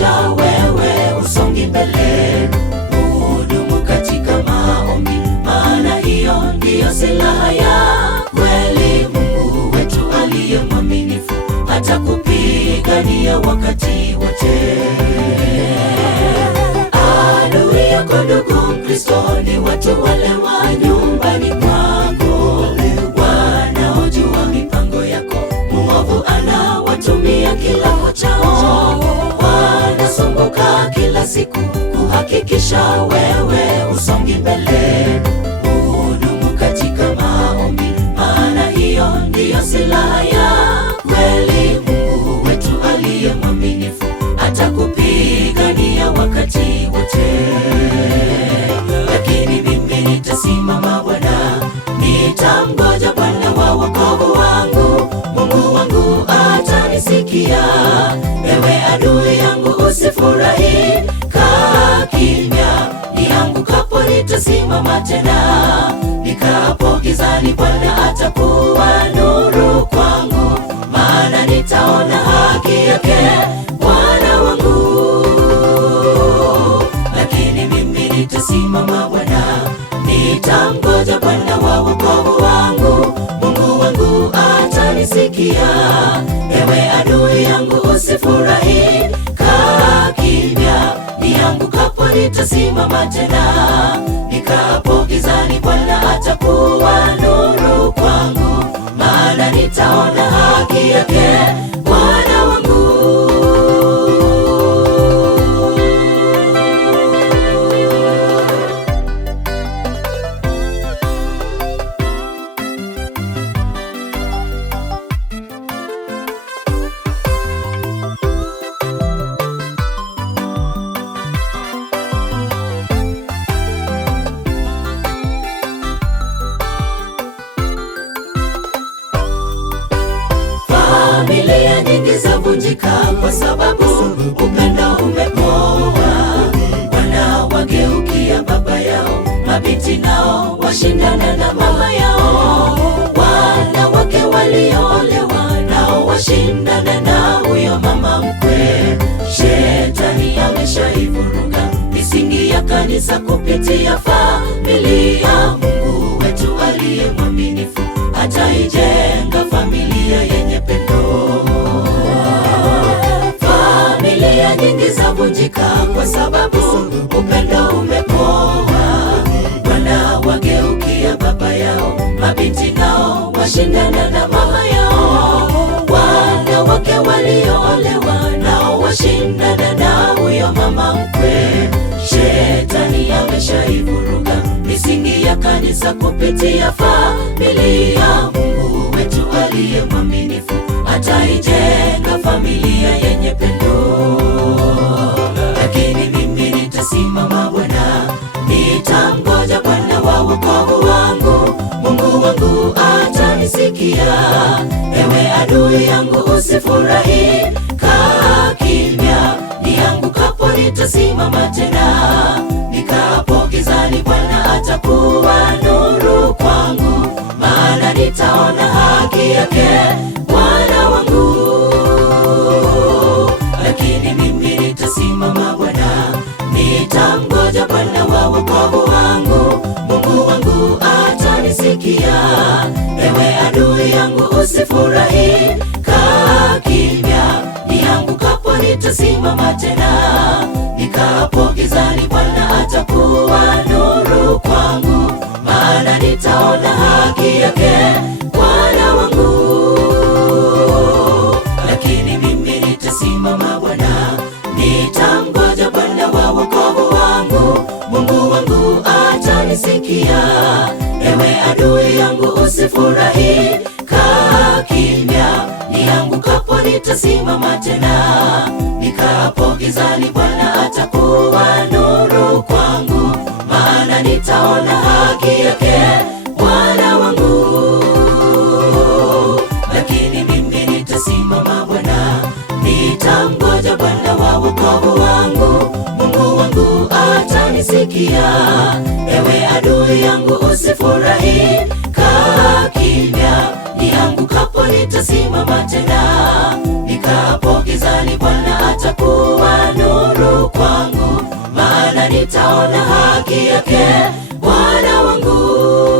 kuhakikisha wewe usongi mbele. Udumu katika maombi, maana hiyo ndiyo silaha ya kweli. Mungu wetu aliye mwaminifu atakupigania wakati wote. Adui yako ndugu Mkristo ni watu wale wa nyumbani mwako, wanaojua mipango yako. Mwovu anawatumia kila uchao, wanasumbuka kila siku kuhakikisha wewe usongi mbele. Udumu katika maombi, maana hiyo ndiyo silaha ya kweli. Mungu wetu aliye mwaminifu atakupigania wakati wote. Lakini mimi nitasimama Bwana, nitamgoja Bwana wa wokovu wangu. Mungu wangu atanisikia. Ewe adui yangu usifurahi, kaa kimya. Niangukapo nitasimama tena, nikaapo gizani Bwana atakuwa nuru kwangu. Maana nitaona haki yake Bwana wangu. Lakini mimi nitasimama Bwana, nitamgoja Bwana wa wokovu wangu. Mungu wangu atanisikia. Ewe adui yangu usifurahi, kaa kimya. Niangukapo nitasimama tena, nikaapo gizani Bwana atakuwa nuru kwangu. Maana nitaona haki yake Bwana wangu. Familia nyingi zavunjika kwa sababu upendo umepoa. Wanawageukia baba yao, mabinti nao washindana na mama yao. Wanawake walioolewa nao washindana na huyo mama mkwe. Shetani ameshaivuruga misingi ya kanisa kupitia familia. Mungu wetu aliye mwaminifu ataijenga familia yenye pendo. Familia nyingi zavunjika kwa sababu upendo umepoa. Wanawageukia baba yao, mabinti nao washindana na mama yao. Wanawake walioolewa nao washindana na huyo mama mkwe. Shetani ameshaivuruga misingi ya kanisa kupitia familia. Mungu wetu aliye mwaminifu ataijenga familia yenye pendo. Lakini mimi nitasimama Bwana, nitamgoja Bwana wa wokovu wangu. Mungu wangu atanisikia. Ewe adui yangu usifurahi, kaa kimya. Niangukapo nitasimama tena, nikaapo gizani Bwana atakuwa nuru kwangu. Maana nitaona haki yake Bwana wangu. Lakini mimi nitasimama Bwana, nitamgoja Bwana wa wokovu wangu. Mungu wangu atanisikia. Ewe adui yangu usifurahi, kaa kimya. Niangukapo nitasimama tena, nikaapo gizani Bwana atakuwa nuru kwangu. Maana nitaona haki yake Bwana wangu. Lakini mimi nitasimama Bwana, nitamgoja Bwana wa wokovu wangu. Mungu wangu atanisikia. Ewe adui yangu usifurahi, kaa kimya. Niangukapo nitasimama tena, nikaapo gizani Bwana atakuwa nuru kwangu. Maana nitaona haki yake Bwana wangu. Lakini mimi nitasimama Bwana, nitamgoja Bwana wa wokovu wangu. Mungu wangu atanisikia. Ewe adui yangu usifurahi, kaa kimya. Niangukapo nitasimama tena, nikaapo gizani Bwana atakuwa nuru. wataona haki yake Bwana wangu.